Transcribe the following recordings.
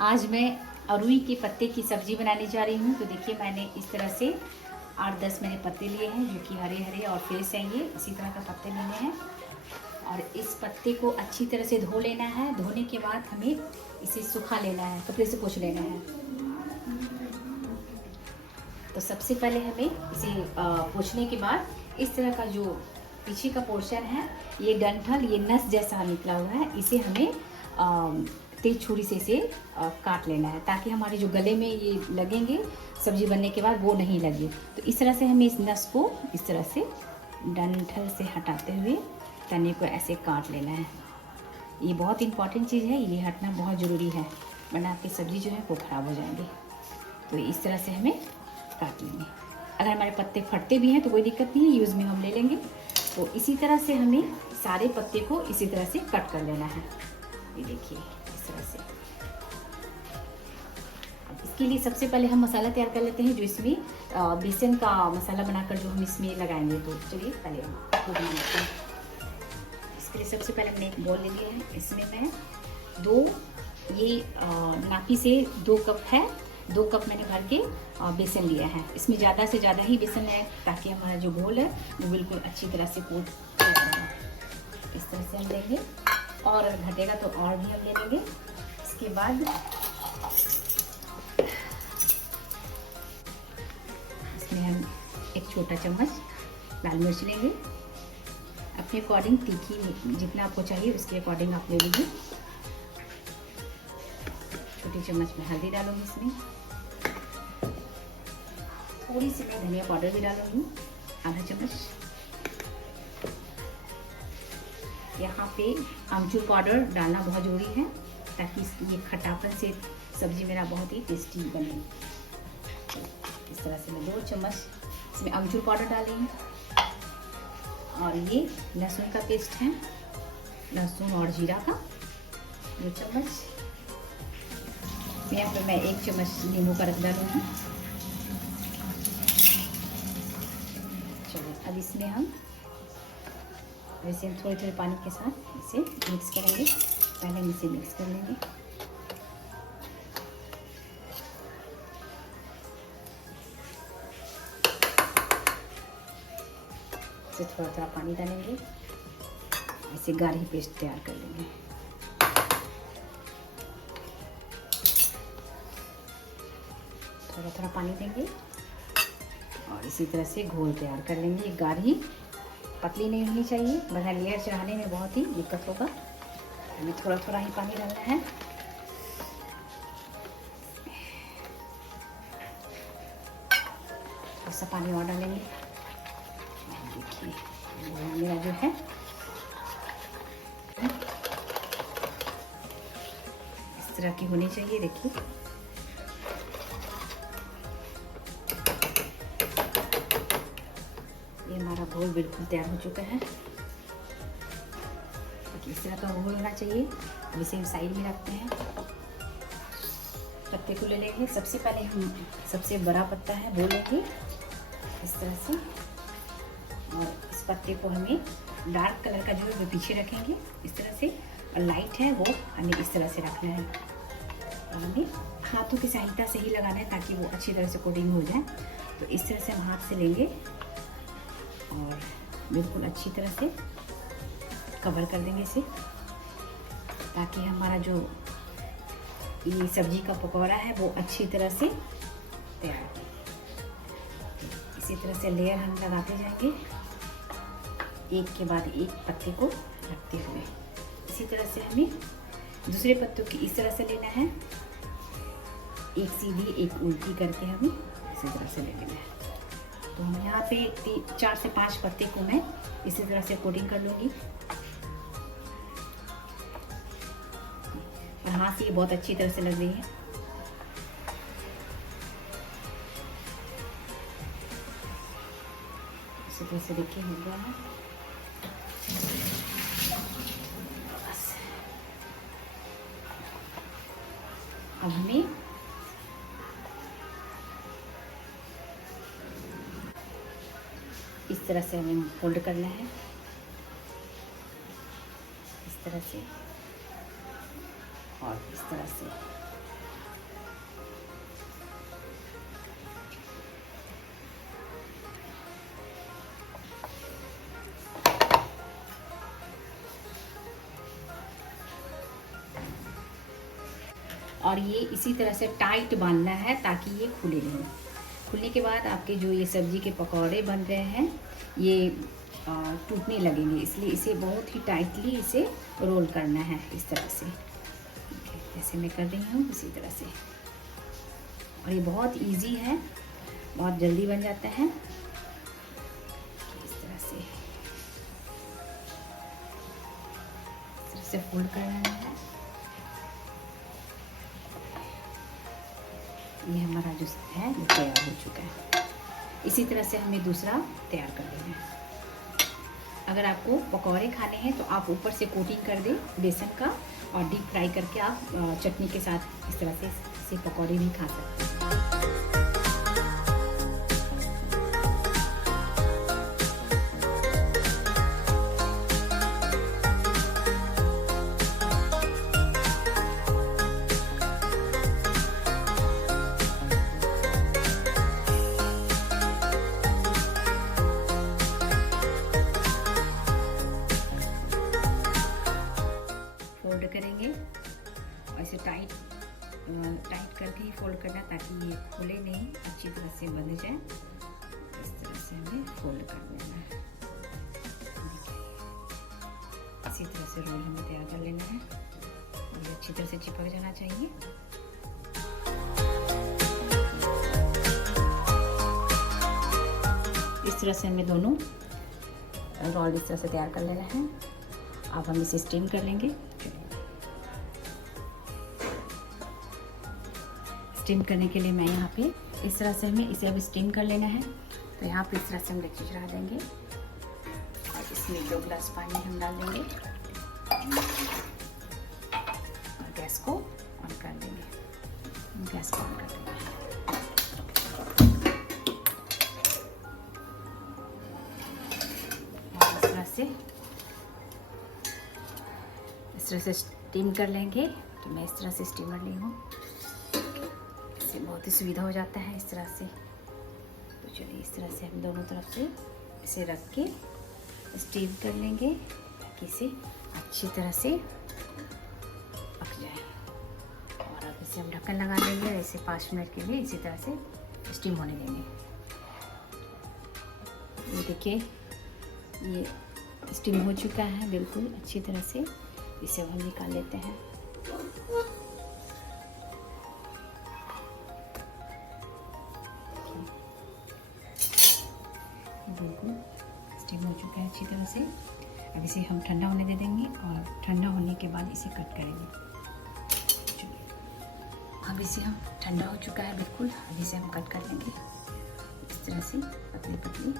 आज मैं अरुई के पत्ते की सब्ज़ी बनाने जा रही हूँ। तो देखिए मैंने इस तरह से 8-10 मैंने पत्ते लिए हैं जो कि हरे हरे और फ्रेश हैं। ये इसी तरह का पत्ते लेने हैं और इस पत्ते को अच्छी तरह से धो लेना है। धोने के बाद हमें इसे सुखा लेना है, कपड़े से पोंछ लेना है। तो सबसे पहले हमें इसे पोंछने के बाद इस तरह का जो पीछे का पोर्शन है, ये डंठल, ये नस जैसा निकला हुआ है, इसे हमें तेज छुरी से इसे काट लेना है ताकि हमारे जो गले में ये लगेंगे सब्जी बनने के बाद वो नहीं लगे। तो इस तरह से हमें इस नस को इस तरह से डंठल से हटाते हुए तने को ऐसे काट लेना है। ये बहुत इंपॉर्टेंट चीज़ है, ये हटना बहुत ज़रूरी है वरना आपकी सब्ज़ी जो है वो ख़राब हो जाएंगी। तो इस तरह से हमें काट लेंगे। अगर हमारे पत्ते फटते भी हैं तो कोई दिक्कत नहीं है, यूज़ में हम ले लेंगे। तो इसी तरह से हमें सारे पत्ते को इसी तरह से कट कर लेना है। ये देखिए इस तरह से। अब इसके लिए सबसे पहले हम मसाला तैयार कर लेते हैं, जो इसमें बेसन का मसाला बनाकर जो हम इसमें लगाएंगे। तो चलिए पहले हम वो बना लेते हैं। इसके लिए सबसे पहले हमने एक बॉल ले लिया है, इसमें मैं नापी से 2 कप है, 2 कप मैंने भर के बेसन लिया है। इसमें ज़्यादा से ज़्यादा ही बेसन है ताकि हमारा जो घोल है वो बिल्कुल अच्छी तरह से कोट हो जाए। इस तरह से हम लेंगे और अगर घटेगा तो और भी हम ले लेंगे। इसके बाद इसमें हम एक छोटा चम्मच लाल मिर्च लेंगे, अपने अकॉर्डिंग तीखी जितना आपको चाहिए उसके अकॉर्डिंग आप ले लीजिए। छोटी चम्मच में हल्दी डालूंगी, इसमें थोड़ी सी मैं धनिया पाउडर भी डालूंगी, आधा चम्मच। यहाँ पे आमचूर पाउडर डालना बहुत ज़रूरी है ताकि ये खटापन से सब्जी मेरा बहुत ही टेस्टी बने। इस तरह से मैं 2 चम्मच इसमें आमचूर पाउडर डालेंगे। और ये लहसुन का पेस्ट है, लहसुन और जीरा का 2 चम्मच। यहाँ पे मैं 1 चम्मच नींबू का रस डालूंगी। चलिए अब इसमें हम वैसे थोड़े पानी के साथ इसे मिक्स करेंगे। पहले हम इसे मिक्स कर लेंगे। इसे थोड़ा पानी डालेंगे, इसे गाढ़ी पेस्ट तैयार कर लेंगे। थोड़ा पानी देंगे और इसी तरह से घोल तैयार कर लेंगे। गाढ़ी पतली नहीं होनी चाहिए वरना लेयर चढ़ाने में बहुत ही दिक्कत होगा। हमें थोड़ा ही पानी डालना है। थोड़ा सा पानी और डालेंगे। देखिए मेरा जो है इस तरह की होनी चाहिए। देखिए ये हमारा घोल बिल्कुल तैयार हो चुका है। इस तरह का घोल होना चाहिए। अब इसे हम साइड में रखते हैं। पत्ते को ले लेंगे। सबसे पहले हम सबसे बड़ा पत्ता है वो लेंगे इस तरह से, और इस पत्ते को हमें डार्क कलर का जो है वो पीछे रखेंगे इस तरह से, और लाइट है वो हमें इस तरह से रखना है। और हमें हाथों की सहायता से ही लगाना है ताकि वो अच्छी तरह से कोटिंग हो जाए। तो इस तरह से हम हाथ से लेंगे और बिल्कुल अच्छी तरह से कवर कर देंगे इसे ताकि हमारा जो ये सब्जी का पकौड़ा है वो अच्छी तरह से तैयार हो। इसी तरह से लेयर हम लगाते जाएंगे, एक के बाद एक पत्ते को रखते हुए। इसी तरह से हमें दूसरे पत्तों की इस तरह से लेना है, एक सीधी एक उल्टी करके हमें इसी तरह से ले लेना है। तो हम यहाँ पे 4 से 5 पत्ते को मैं इसी तरह से कोटिंग कर लूँगी। और हाथ से ये बहुत अच्छी तरह से लग रही है। इसी तरह से देखिए हो गया है। अब हमें इस तरह से हमें फोल्ड करना है, इस तरह से और इस तरह से। और ये इसी तरह से टाइट बांधना है ताकि ये खुले नहीं। खुलने के बाद आपके जो ये सब्ज़ी के पकौड़े बन रहे हैं ये टूटने लगेंगे, इसलिए इसे बहुत ही टाइटली इसे रोल करना है इस तरह से, जैसे मैं कर रही हूँ इसी तरह से। और ये बहुत इजी है, बहुत जल्दी बन जाता है। इस तरह से फोल्ड करना है। ये हमारा जो है वो तैयार हो चुका है। इसी तरह से हमें दूसरा तैयार कर लेना है। अगर आपको पकौड़े खाने हैं तो आप ऊपर से कोटिंग कर दें बेसन का और डीप फ्राई करके आप चटनी के साथ इस तरह से इसे पकौड़े भी खा सकते हैं। फोल्ड करेंगे और इसे टाइट करके ही फोल्ड करना ताकि ये खुले नहीं, अच्छी तरह से बंध जाए। इस तरह से हमें फोल्ड कर देना है। इसी तरह से रोल हमें तैयार कर लेना है। ये अच्छी तरह से चिपक जाना चाहिए। इस तरह से हमें दोनों रोल इस तरह से तैयार कर लेना है। अब हम इसे स्टीम कर लेंगे। स्टीम करने के लिए मैं यहाँ पे इस तरह से हमें इसे अब स्टीम कर लेना है। तो यहाँ पे इस तरह से हम डेक्ची चढ़ा देंगे और इसमें 2 गिलास पानी हम डाल देंगे और गैस को ऑन कर देंगे। गैस को ऑन कर देंगे। इस तरह से स्टीम कर लेंगे। तो मैं इस तरह से स्टीमर ली हूँ, इससे बहुत ही सुविधा हो जाता है इस तरह से। तो चलिए इस तरह से हम दोनों तरफ से इसे रख के स्टीम कर लेंगे ताकि इसे अच्छी तरह से पक जाए। और अब इसे हम ढक्कन लगा देंगे ऐसे 5 मिनट के लिए इसी तरह से स्टीम होने देंगे। ये देखिए ये स्टीम हो चुका है बिल्कुल अच्छी तरह से। इसे हम निकाल लेते हैं। बिल्कुल स्टीम हो चुका है अच्छी तरह से। अब इसे हम ठंडा होने दे देंगे और ठंडा होने के बाद इसे कट करेंगे। अब इसे हम ठंडा हो चुका है बिल्कुल। अब इसे हम कट कर लेंगे इस तरह से पतली पतली।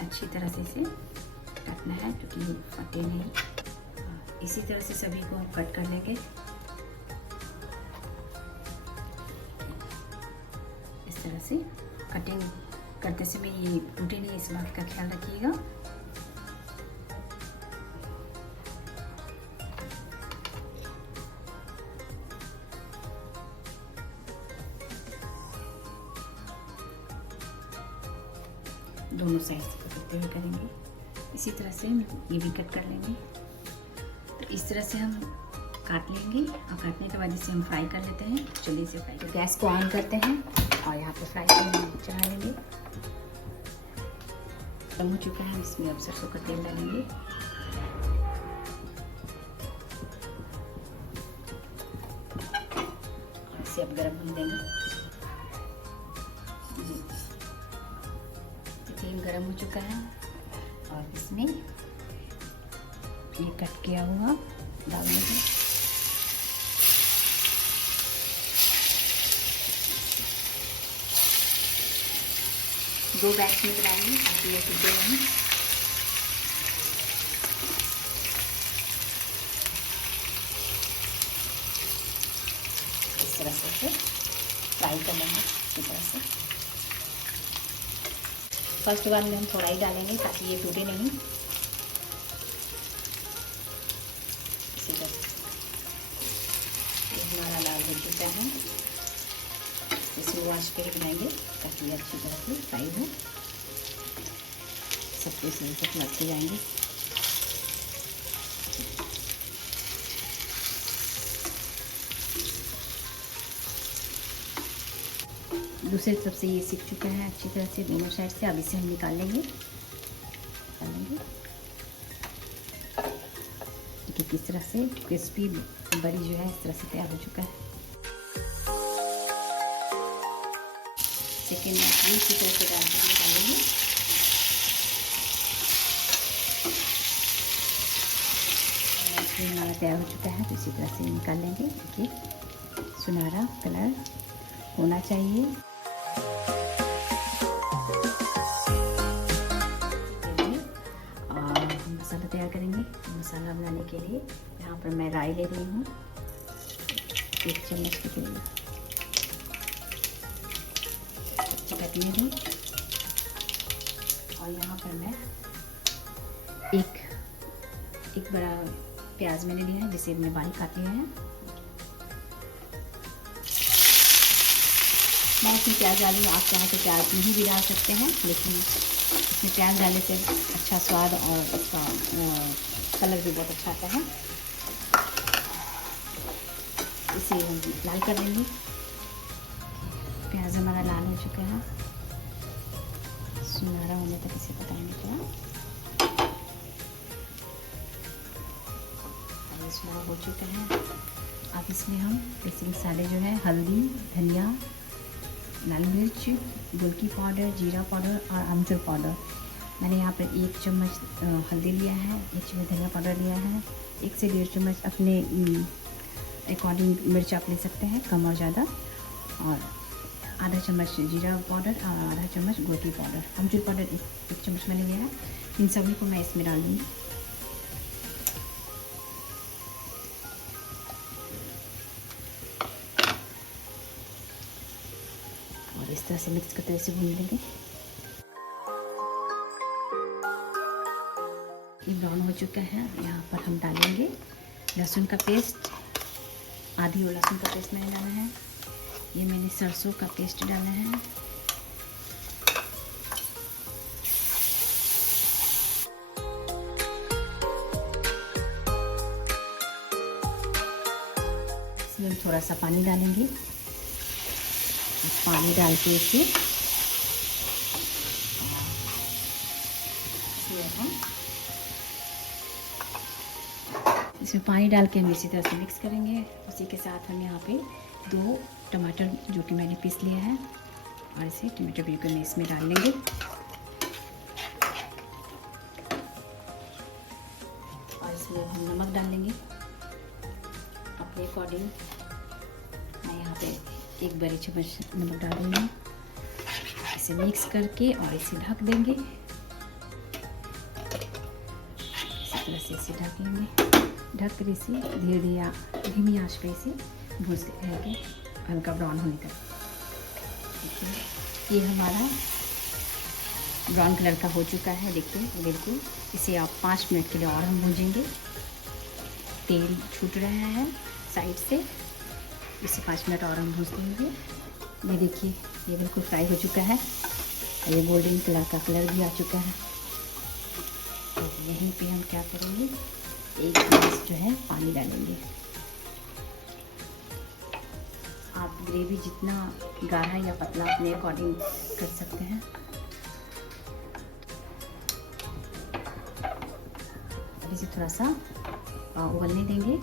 अच्छी तरह से इसे काटना है क्योंकि ये फटे नहीं। इसी तरह से सभी को हम कट कर लेंगे। इस तरह से कटिंग करते समय ये टूटे नहीं, इस बात का ख्याल रखिएगा। दोनों साइड से पकड़ते हुए करेंगे। इसी तरह से हम ये भी कट कर लेंगे। तो इस तरह से हम काट लेंगे और काटने के बाद इसे हम फ्राई कर लेते हैं। चलिए इसे फ्राई कर गैस को ऑन करते हैं और यहाँ पे फ्राई करना चढ़ा लेंगे। गर्म हो चुका है, इसमें अब सरसों का तेल डालेंगे। इसे अब गर्म होने देंगे। तेल गरम हो चुका है और इसमें ये कट किया हुआ डाल देंगे। दो बैच में बनाएंगे ताकि ये टूटे नहीं। इस तरह से फ्राई कर लेंगे इसी तरह से। फर्स्ट बार में हम थोड़ा ही डालेंगे ताकि ये टूटे नहीं। इसी तरह ये हमारा लाल हो चुका है। स्लो आंच पे ही बनाएंगे ताकि अच्छी तरह से फ्राई हो, सबको इसी से पलटते जाएंगे। दूसरी तरफ से ये सीख चुका है अच्छी तरह से दोनों साइड से। अब इसे हम निकाल लेंगे। देखिए किस तरह से क्रिस्पी बड़ी जो है इस तरह से तैयार हो चुका है। सेकेंड भी इसी तरह से डाल कर निकालेंगे। हमारा तैयार हो चुका है तो इसी तरह से निकाल लेंगे। देखिए सुनहरा कलर होना चाहिए। मसाला तैयार करेंगे। मसाला बनाने के लिए यहाँ पर मैं राई ले रही हूँ 1 चम्मच के करीब। चटनी दूँ और यहाँ पर मैं एक बड़ा प्याज मैंने लिया है जिसे मैंने बारीक काट लिया है। मैं इसमें प्याज डाली, आप चाहें तो प्याज नहीं भी डाल सकते हैं, लेकिन इसमें प्याज डालने से अच्छा स्वाद और इसका कलर भी बहुत अच्छा आता है। इसे हम लाल कर लेंगे। प्याज हमारा लाल हो चुका है, सुनहरा होने तक इसे पकाएंगे थोड़ा। सुनहरा हो चुका है। अब इसमें हम बेसिक मसाले जो है हल्दी, धनिया, लाल मिर्च, गोलकी पाउडर, जीरा पाउडर और अमचूर पाउडर। मैंने यहाँ पर 1 चम्मच हल्दी लिया है, 1 चम्मच धनिया पाउडर लिया है, 1 से 1.5 चम्मच अपने अकॉर्डिंग मिर्च आप ले सकते हैं, कम और ज़्यादा, और आधा चम्मच जीरा पाउडर और आधा चम्मच गोलकी पाउडर। अमचूर पाउडर 1 चम्मच मैंने लिया है। इन सभी को मैं इसमें डाल दूँगी। और इस तरह से मिक्स करते हुए इसे भून लेंगे। ये ब्राउन हो चुका है। यहाँ पर हम डालेंगे लहसुन का पेस्ट। आधी वो लहसुन का पेस्ट मैंने डाला है। ये मैंने सरसों का पेस्ट डाला है। इसमें हम थोड़ा सा पानी डालेंगे। पानी डाल के इसे इसमें पानी डाल के हम इसी तरह से मिक्स करेंगे। उसी के साथ हम यहाँ पे 2 टमाटर जो कि मैंने पीस लिया है और इसे टमाटर बिल्कुल में इसमें डाल लेंगे। और इसमें हम नमक डाल लेंगे अपने अकॉर्डिंग। मैं यहाँ पे 1 बड़ी चम्मच नमक डाल रही हूँ। इसे मिक्स करके और इसे ढक देंगे। इसी तरह से इसे ढकेंगे। ढक कर इसे धीरे या धीमी आंच पे इसे भूनते रहेंगे हल्का ब्राउन होने तक। देखिए ये हमारा ब्राउन कलर का हो चुका है। देखिए बिल्कुल। इसे आप 5 मिनट के लिए और हम भूनेंगे। तेल छूट रहा है साइड से, इसे 5 मिनट और हम भून देंगे। ये देखिए ये बिल्कुल फ्राई हो चुका है। ये गोल्डन कलर का कलर भी आ चुका है। तो यहीं पे हम क्या करेंगे, 1 गिलास जो है पानी डालेंगे। आप ग्रेवी जितना गाढ़ा या पतला अपने अकॉर्डिंग कर सकते हैं। अब इसे थोड़ा सा उबलने देंगे।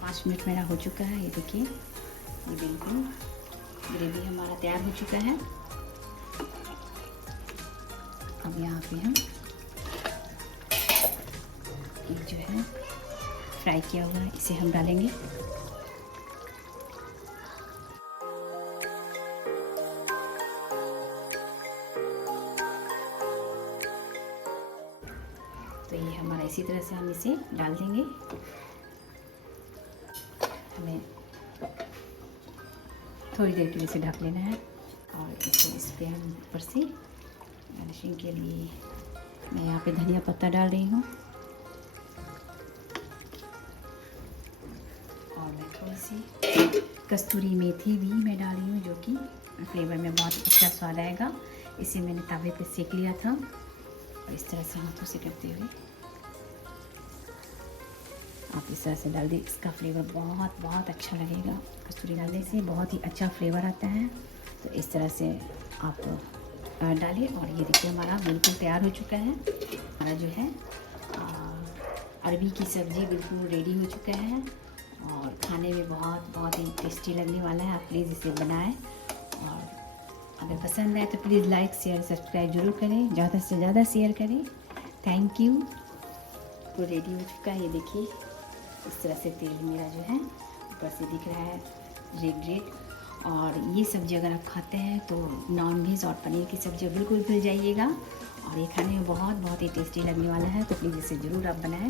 5 मिनट मेरा हो चुका है। ये देखिए ये बिल्कुल ग्रेवी हमारा तैयार हो चुका है। अब यहाँ पे हम ये जो है फ्राई किया हुआ है इसे हम डालेंगे। तो ये हमारा इसी तरह से हम इसे डाल देंगे। हमें थोड़ी देर के लिए इसे ढक लेना है और इस पर हम ऊपर से गार्निशिंग के लिए मैं यहाँ पे धनिया पत्ता डाल रही हूँ और मैं थोड़ी सी कस्तूरी मेथी भी मैं डाल रही हूँ, जो कि फ्लेवर में बहुत अच्छा स्वाद आएगा। इसे मैंने तवे पे सेक लिया था और इस तरह से हाथों से करते हुए आप इस तरह से डाल दी। इसका फ्लेवर बहुत बहुत अच्छा लगेगा। कस्तूरी डालने से बहुत ही अच्छा फ्लेवर आता है। तो इस तरह से आप डालिए और ये देखिए हमारा बिल्कुल तैयार हो चुका है। हमारा जो है अरबी की सब्ज़ी बिल्कुल रेडी हो चुका है और खाने में बहुत बहुत ही टेस्टी लगने वाला है। आप प्लीज़ इसे बनाएं और अगर पसंद आए तो प्लीज़ लाइक शेयर सब्सक्राइब जरूर करें, ज़्यादा से ज़्यादा शेयर करें। Thank you. तो रेडी हो चुका है, ये देखिए इस तरह से तेल मेरा जो है ऊपर से दिख रहा है रेड रेड। और ये सब्ज़ी अगर आप खाते हैं तो नॉन वेज और पनीर की सब्ज़ी बिल्कुल भूल जाइएगा और ये खाने में बहुत बहुत ही टेस्टी लगने वाला है। तो प्लीज़ इसे ज़रूर आप बनाएं।